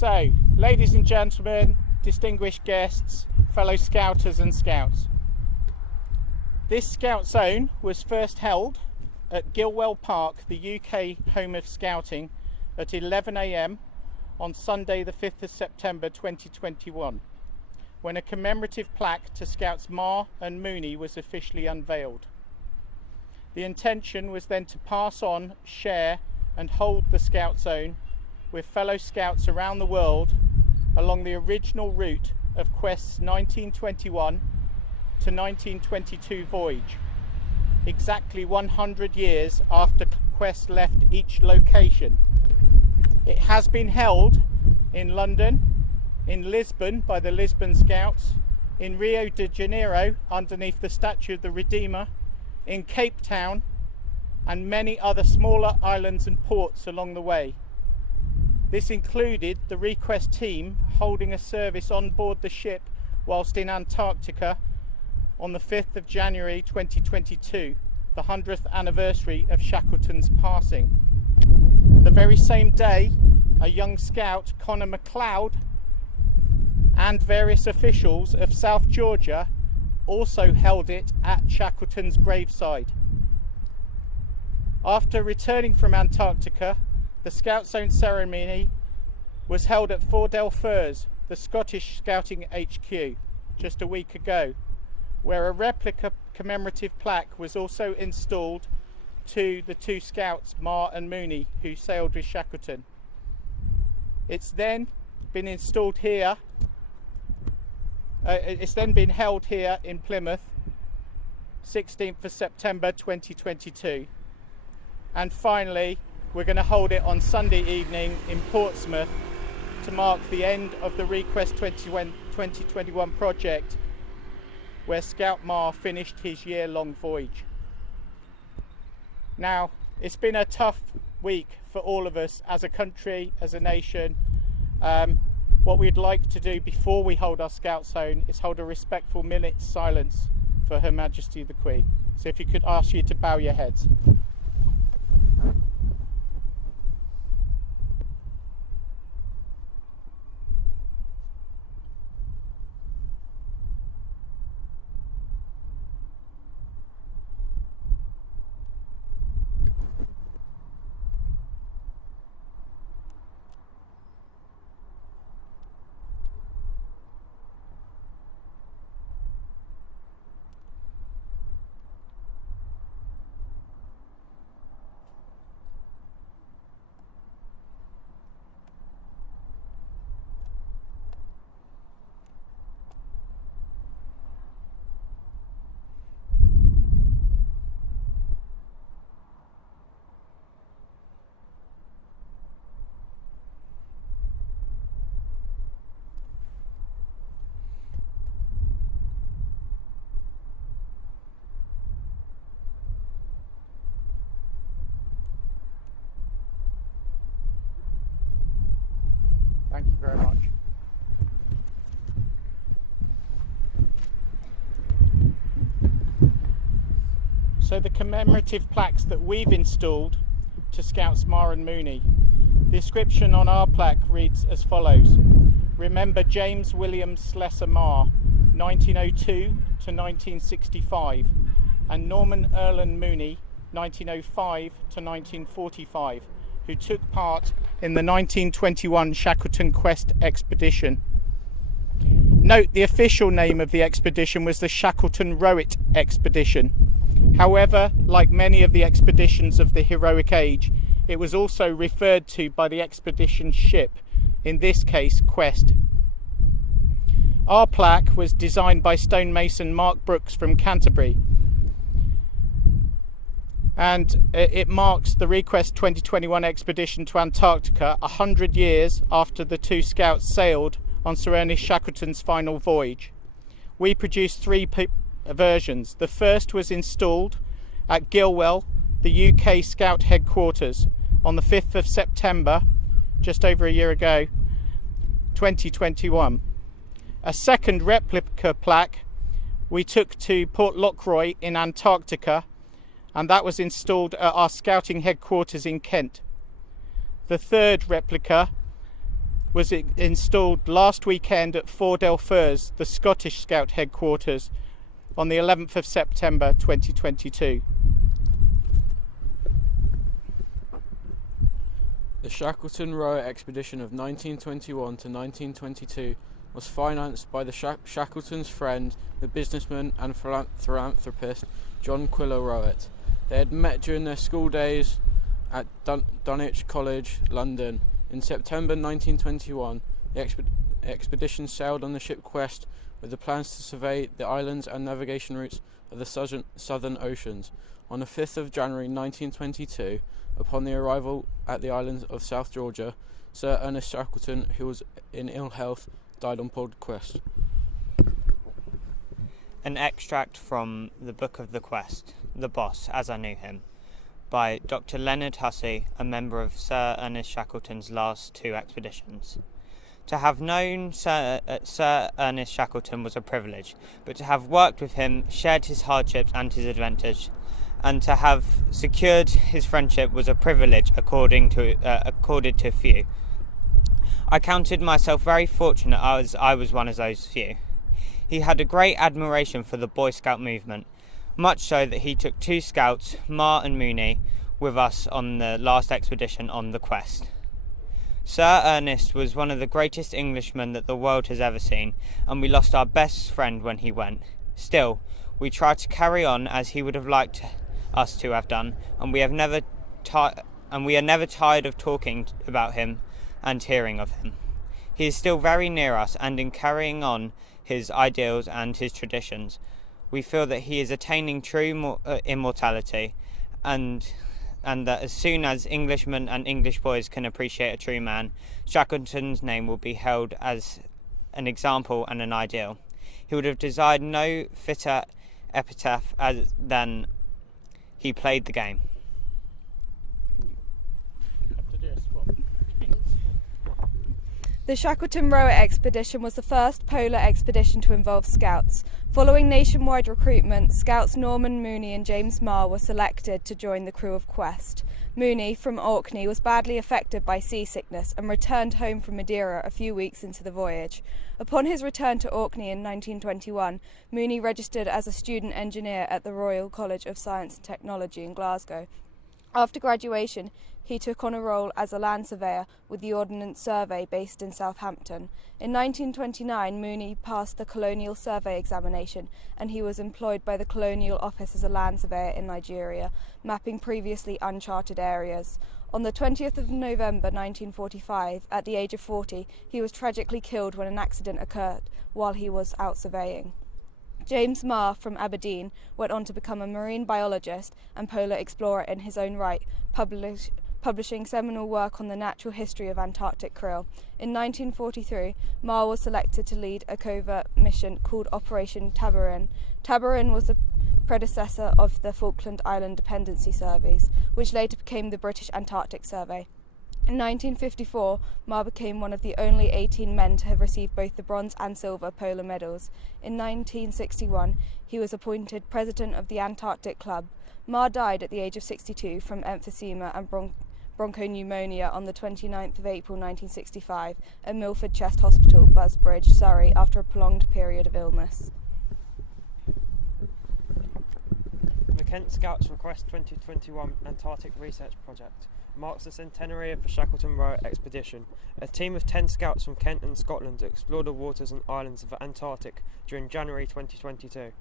So, ladies and gentlemen, distinguished guests, fellow scouters and scouts. This Scout Zone was first held at Gilwell Park, the UK home of scouting, at 11 AM on Sunday the 5th of September 2021, when a commemorative plaque to Scouts Marr and Mooney was officially unveiled. The intention was then to pass on, share and hold the Scout Zone with fellow Scouts around the world along the original route of Quest's 1921 to 1922 voyage, exactly 100 years after Quest left each location. It has been held in London, in Lisbon by the Lisbon Scouts, in Rio de Janeiro underneath the statue of the Redeemer, in Cape Town and many other smaller islands and ports along the way. This included the Request team holding a service on board the ship whilst in Antarctica on the 5th of January 2022, the 100th anniversary of Shackleton's passing. The very same day, a young scout, Connor MacLeod, and various officials of South Georgia also held it at Shackleton's graveside. After returning from Antarctica, the Scout Zone ceremony was held at Fordell Firs, the Scottish Scouting HQ, just a week ago, where a replica commemorative plaque was also installed to the two Scouts, Marr and Mooney, who sailed with Shackleton. It's then been installed here, it's then been held here in Plymouth, 16th of September 2022. And finally, we're going to hold it on Sunday evening in Portsmouth to mark the end of the Request 2021 project, where Scout Marr finished his year-long voyage. Now, it's been a tough week for all of us as a country, as a nation. What we'd like to do before we hold our Scout Zone is hold a respectful minute's silence for Her Majesty the Queen. So if you could ask you to bow your heads. Thank you very much. So the commemorative plaques that we've installed to Scouts Marr and Mooney. The inscription on our plaque reads as follows: Remember James William Slessor Marr, 1902 to 1965, and Norman Erland Mooney, 1905 to 1945, who took part in the 1921 Shackleton Quest expedition. Note the official name of the expedition was the Shackleton Rowett expedition. However, like many of the expeditions of the heroic age, it was also referred to by the expedition ship, in this case Quest. Our plaque was designed by stonemason Mark Brooks from Canterbury, and it marks the Request 2021 expedition to Antarctica 100 years after the two Scouts sailed on Sir Ernest Shackleton's final voyage. We produced three versions. The first was installed at Gilwell, the UK Scout headquarters, on the 5th of September, just over a year ago, 2021. A second replica plaque we took to Port Lockroy in Antarctica, and that was installed at our scouting headquarters in Kent. The third replica was installed last weekend at Fordell Firs, the Scottish Scout headquarters, on the 11th of September 2022. The Shackleton Rower expedition of 1921 to 1922 was financed by the Shackleton's friend, the businessman and philanthropist John Quiller Rowett. They had met during their school days at Dunwich College, London. In September 1921, the expedition sailed on the ship Quest with the plans to survey the islands and navigation routes of the southern oceans. On the 5th of January 1922, upon the arrival at the islands of South Georgia, Sir Ernest Shackleton, who was in ill health, died on board Quest. An extract from the Book of the Quest, The Boss, as I Knew Him, by Dr. Leonard Hussey, a member of Sir Ernest Shackleton's last two expeditions. To have known Sir Ernest Shackleton was a privilege, but to have worked with him, shared his hardships and his adventures, and to have secured his friendship was a privilege accorded to few. I counted myself very fortunate as I was one of those few. He had a great admiration for the Boy Scout movement, much so that he took two scouts, Marr and Mooney, with us on the last expedition on the Quest. Sir Ernest was one of the greatest Englishmen that the world has ever seen, and we lost our best friend when he went. Still, we tried to carry on as he would have liked us to have done, and we are never tired of talking about him and hearing of him. He is still very near us, and in carrying on his ideals and his traditions, we feel that he is attaining true immortality, and that as soon as Englishmen and English boys can appreciate a true man, Shackleton's name will be held as an example and an ideal. He would have desired no fitter epitaph than he played the game. The Shackleton Rower expedition was the first polar expedition to involve scouts. Following nationwide recruitment, scouts Norman Mooney and James Marr were selected to join the crew of Quest. Mooney, from Orkney, was badly affected by seasickness and returned home from Madeira a few weeks into the voyage. Upon his return to Orkney in 1921, Mooney registered as a student engineer at the Royal College of Science and Technology in Glasgow. After graduation, he took on a role as a land surveyor with the Ordnance Survey based in Southampton. In 1929, Mooney passed the Colonial Survey examination, and he was employed by the Colonial Office as a land surveyor in Nigeria, mapping previously uncharted areas. On the 20th of November 1945, at the age of 40, he was tragically killed when an accident occurred while he was out surveying. James Marr, from Aberdeen, went on to become a marine biologist and polar explorer in his own right, publishing seminal work on the natural history of Antarctic krill. In 1943, Marr was selected to lead a covert mission called Operation Tabarin. Tabarin was the predecessor of the Falkland Island Dependency Surveys, which later became the British Antarctic Survey. In 1954, Marr became one of the only 18 men to have received both the bronze and silver polar medals. In 1961, he was appointed president of the Antarctic Club. Marr died at the age of 62 from emphysema and bronchopneumonia on the 29th of April 1965 at Milford Chest Hospital, Busbridge, Surrey, after a prolonged period of illness. The Kent Scouts Request 2021 Antarctic Research Project marks the centenary of the Shackleton Rower expedition. A team of 10 scouts from Kent and Scotland explored the waters and islands of the Antarctic during January 2022.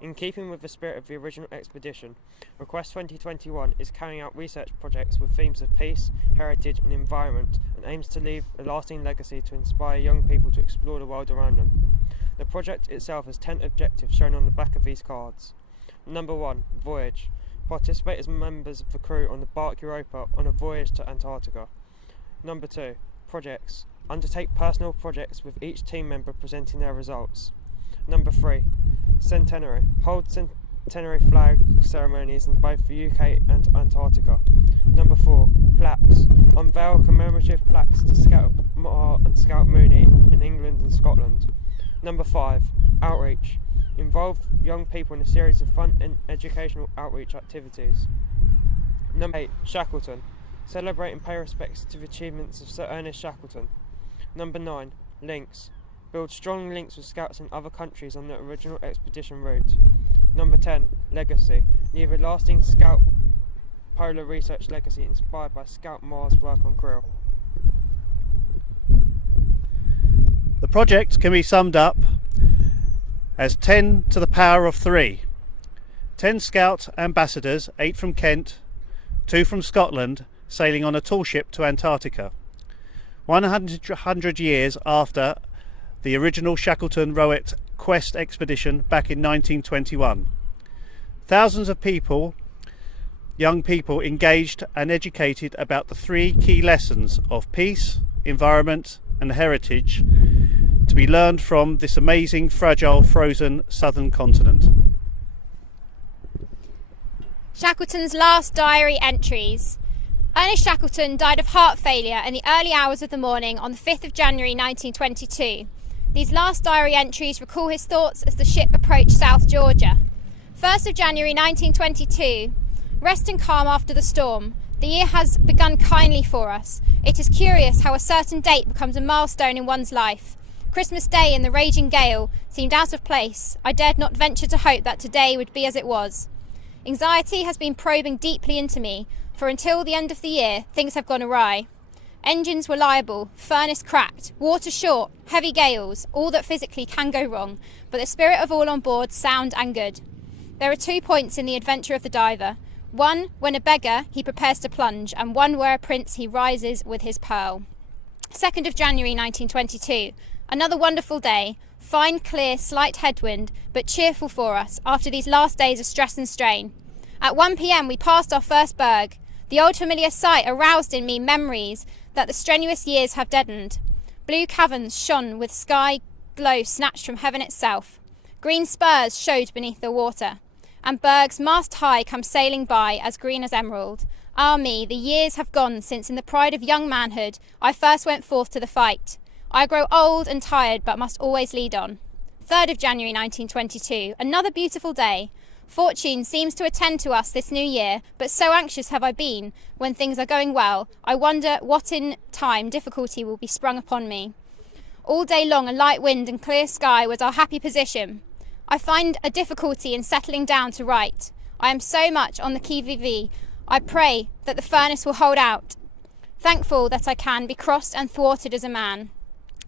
In keeping with the spirit of the original expedition, Request 2021 is carrying out research projects with themes of peace, heritage and environment, and aims to leave a lasting legacy to inspire young people to explore the world around them. The project itself has 10 objectives shown on the back of these cards. Number 1. Voyage. Participate as members of the crew on the bark Europa on a voyage to Antarctica. Number 2. Projects. Undertake personal projects with each team member presenting their results. Number 3. Centenary. Hold centenary flag ceremonies in both the UK and Antarctica. Number 4. Plaques. Unveil commemorative plaques to Scout Marr and Scout Mooney in England and Scotland. Number 5. Outreach. Involve young people in a series of fun and educational outreach activities. Number 8. Shackleton. Celebrate and pay respects to the achievements of Sir Ernest Shackleton. Number 9. Links. Build strong links with scouts in other countries on the original expedition route. Number 10. Legacy. Leave a lasting scout polar research legacy inspired by Scout Mars' work on krill. The project can be summed up as 10 to the power of 3. 10 scout ambassadors, 8 from Kent, 2 from Scotland, sailing on a tall ship to Antarctica. 100 years after the original Shackleton Rowett Quest expedition back in 1921. Thousands of people, young people, engaged and educated about the 3 key lessons of peace, environment and heritage to be learned from this amazing, fragile, frozen southern continent. Shackleton's last diary entries. Ernest Shackleton died of heart failure in the early hours of the morning on the 5th of January 1922. These last diary entries recall his thoughts as the ship approached South Georgia. 1st of January 1922. Rest and calm after the storm. The year has begun kindly for us. It is curious how a certain date becomes a milestone in one's life. Christmas Day in the raging gale seemed out of place. I dared not venture to hope that today would be as it was. Anxiety has been probing deeply into me, for until the end of the year, things have gone awry. Engines were liable, furnace cracked, water short, heavy gales, all that physically can go wrong, but the spirit of all on board sound and good. There are 2 points in the adventure of the diver. One, when a beggar, he prepares to plunge, and one where a prince he rises with his pearl. 2nd of January 1922. Another wonderful day. Fine, clear, slight headwind, but cheerful for us after these last days of stress and strain. At 1 p.m. we passed our first berg. The old familiar sight aroused in me memories that the strenuous years have deadened. Blue caverns shone with sky glow snatched from heaven itself. Green spurs showed beneath the water, and bergs mast high come sailing by as green as emerald. Ah me, the years have gone since in the pride of young manhood I first went forth to the fight. I grow old and tired but must always lead on. 3rd of January 1922, another beautiful day. Fortune seems to attend to us this new year, but so anxious have I been when things are going well, I wonder what in time difficulty will be sprung upon me. All day long a light wind and clear sky was our happy position. I find a difficulty in settling down to write. I am so much on the qui vive. I pray that the furnace will hold out. Thankful that I can be crossed and thwarted as a man.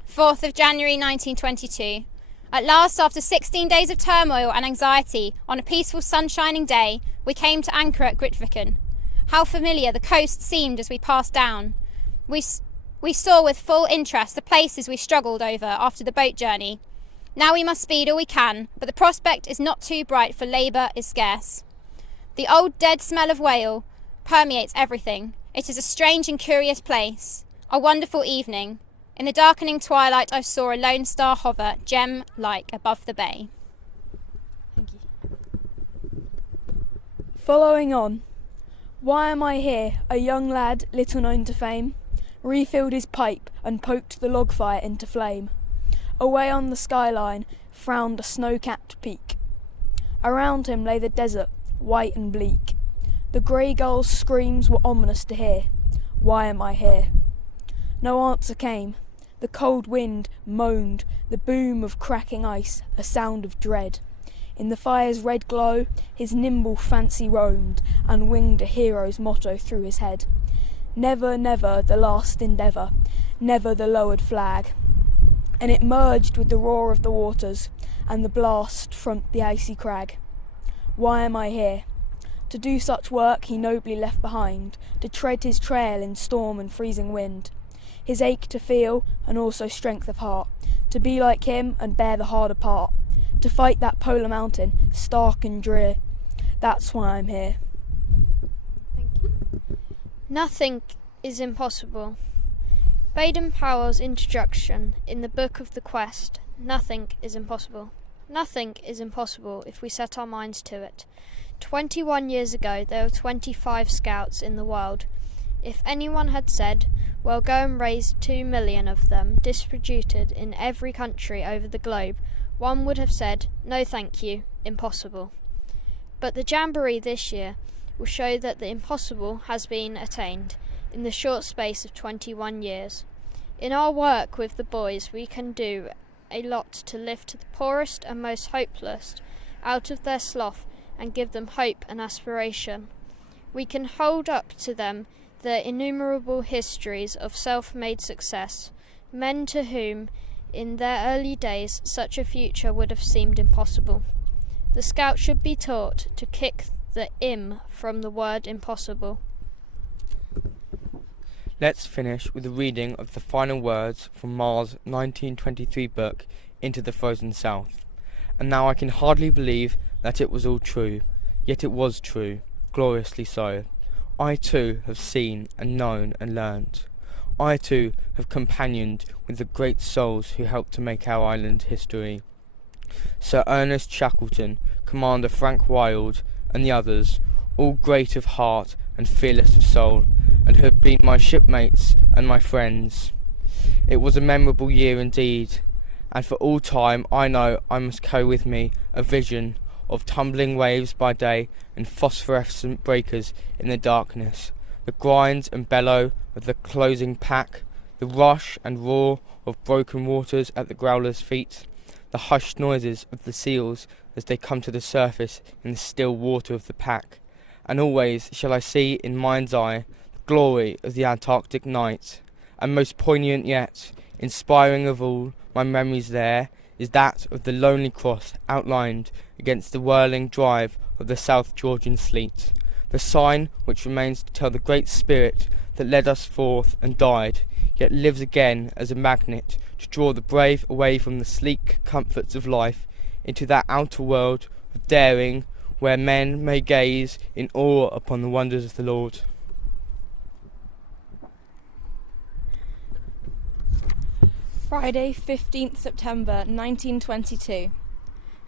4th of January 1922. At last, after 16 days of turmoil and anxiety, on a peaceful sun-shining day, we came to anchor at Grytviken. How familiar the coast seemed as we passed down. We saw with full interest the places we struggled over after the boat journey. Now we must speed all we can, but the prospect is not too bright, for labour is scarce. The old dead smell of whale permeates everything. It is a strange and curious place. A wonderful evening. In the darkening twilight I saw a lone star hover, gem-like, above the bay. Thank you. Following on. Why am I here? A young lad, little known to fame, refilled his pipe and poked the log fire into flame. Away on the skyline frowned a snow-capped peak. Around him lay the desert, white and bleak. The grey gull's screams were ominous to hear. Why am I here? No answer came. The cold wind moaned, the boom of cracking ice, a sound of dread. In the fire's red glow, his nimble fancy roamed, and winged a hero's motto through his head. Never, never the last endeavour, never the lowered flag. And it merged with the roar of the waters, and the blast from the icy crag. Why am I here? To do such work he nobly left behind, to tread his trail in storm and freezing wind. His ache to feel, and also strength of heart, to be like him and bear the harder part, to fight that polar mountain, stark and drear. That's why I'm here. Thank you. Nothing is impossible. Baden-Powell's introduction in the Book of the Quest, nothing is impossible. Nothing is impossible if we set our minds to it. 21 years ago there were 25 scouts in the world. If anyone had said, well, go and raise 2 million of them, distributed in every country over the globe, one would have said, no thank you, impossible. But the Jamboree this year will show that the impossible has been attained in the short space of 21 years. In our work with the boys, we can do a lot to lift the poorest and most hopeless out of their slough and give them hope and aspiration. We can hold up to them the innumerable histories of self-made success, men to whom, in their early days, such a future would have seemed impossible. The Scouts should be taught to kick the "im" from the word impossible. Let's finish with a reading of the final words from Ma's 1923 book, Into the Frozen South. And now I can hardly believe that it was all true, yet it was true, gloriously so. I too have seen and known and learnt. I too have companioned with the great souls who helped to make our island history. Sir Ernest Shackleton, Commander Frank Wild, and the others, all great of heart and fearless of soul, and who had been my shipmates and my friends. It was a memorable year indeed, and for all time I know I must carry with me a vision of tumbling waves by day and phosphorescent breakers in the darkness, the grind and bellow of the closing pack, the rush and roar of broken waters at the growler's feet, the hushed noises of the seals as they come to the surface in the still water of the pack, and always shall I see in mind's eye the glory of the Antarctic night, and most poignant yet, inspiring of all my memories there, is that of the lonely cross outlined against the whirling drive of the South Georgian sleet, the sign which remains to tell the great spirit that led us forth and died, yet lives again as a magnet to draw the brave away from the sleek comforts of life into that outer world of daring, where men may gaze in awe upon the wonders of the Lord. Friday, 15th September 1922.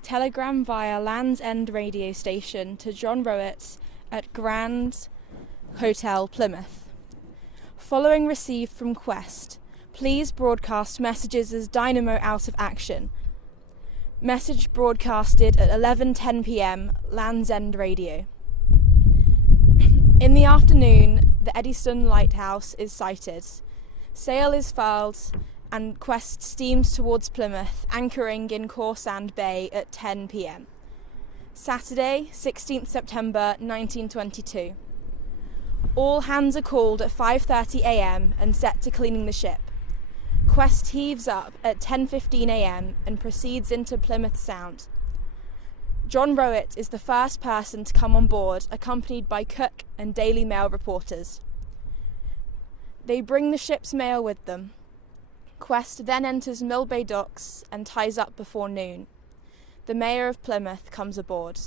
Telegram via Land's End radio station to John Rowett at Grand Hotel, Plymouth. Following received from Quest. Please broadcast messages as Dynamo out of action. Message broadcasted at 11:10 p.m. Land's End Radio. In the afternoon, the Eddystone Lighthouse is sighted. Sail is furled and Quest steams towards Plymouth, anchoring in Corsand Bay at 10 p.m. Saturday, 16th September 1922. All hands are called at 5:30 a.m. and set to cleaning the ship. Quest heaves up at 10:15 a.m. and proceeds into Plymouth Sound. John Rowett is the first person to come on board, accompanied by cook and Daily Mail reporters. They bring the ship's mail with them. Quest then enters Millbay docks and ties up before noon. The Mayor of Plymouth comes aboard.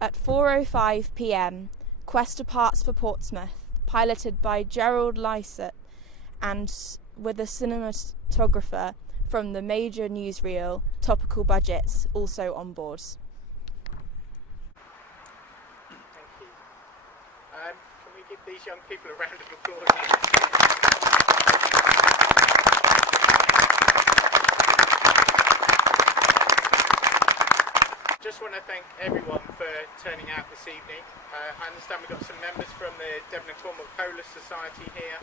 At 4:05 p.m, Quest departs for Portsmouth, piloted by Gerald Lysett and with a cinematographer from the major newsreel Topical Budgets also on board. Thank you. Can we give these young people a round of applause? Just want to thank everyone for turning out this evening. I understand we've got some members from the Devon and Cornwall Polar Society here,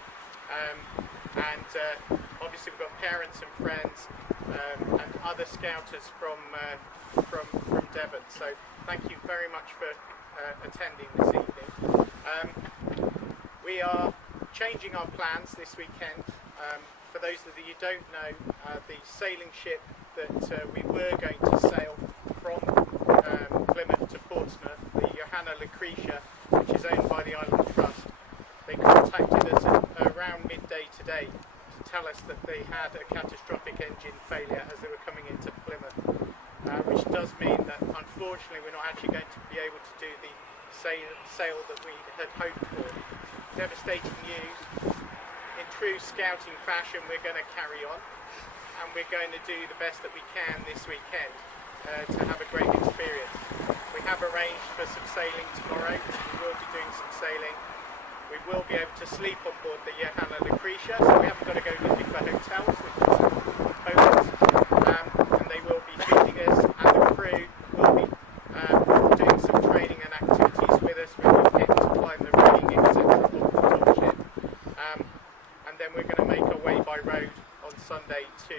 and obviously we've got parents and friends and other scouters from Devon. So thank you very much for attending this evening. We are changing our plans this weekend. For those of you who don't know, the sailing ship that we were going to sail from Plymouth to Portsmouth, the Johanna Lucretia, which is owned by the Island Trust, they contacted us at around midday today to tell us that they had a catastrophic engine failure as they were coming into Plymouth, which does mean that unfortunately we're not actually going to be able to do the sail that we had hoped for. Devastating news. In true scouting fashion, we're going to carry on, and we're going to do the best that we can this weekend to have a great experience. We have arranged for some sailing tomorrow. We will be doing some sailing. We will be able to sleep on board the Johanna Lucretia, so we haven't got to go looking for hotels, which is a bonus. And they will be feeding us, and the crew will be doing some training and activities with us. We will get to climb the rigging, etc. of the top ship. And then we're going to make our way by road on Sunday to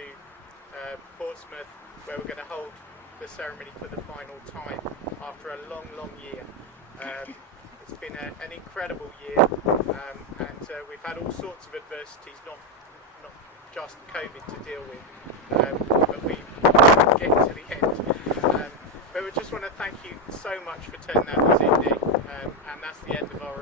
Portsmouth, where we're going to hold the ceremony for the final time after a long, long year. It's been an incredible year, and we've had all sorts of adversities, not just COVID to deal with, but we get to the end. But we just want to thank you so much for turning out this evening, and that's the end of our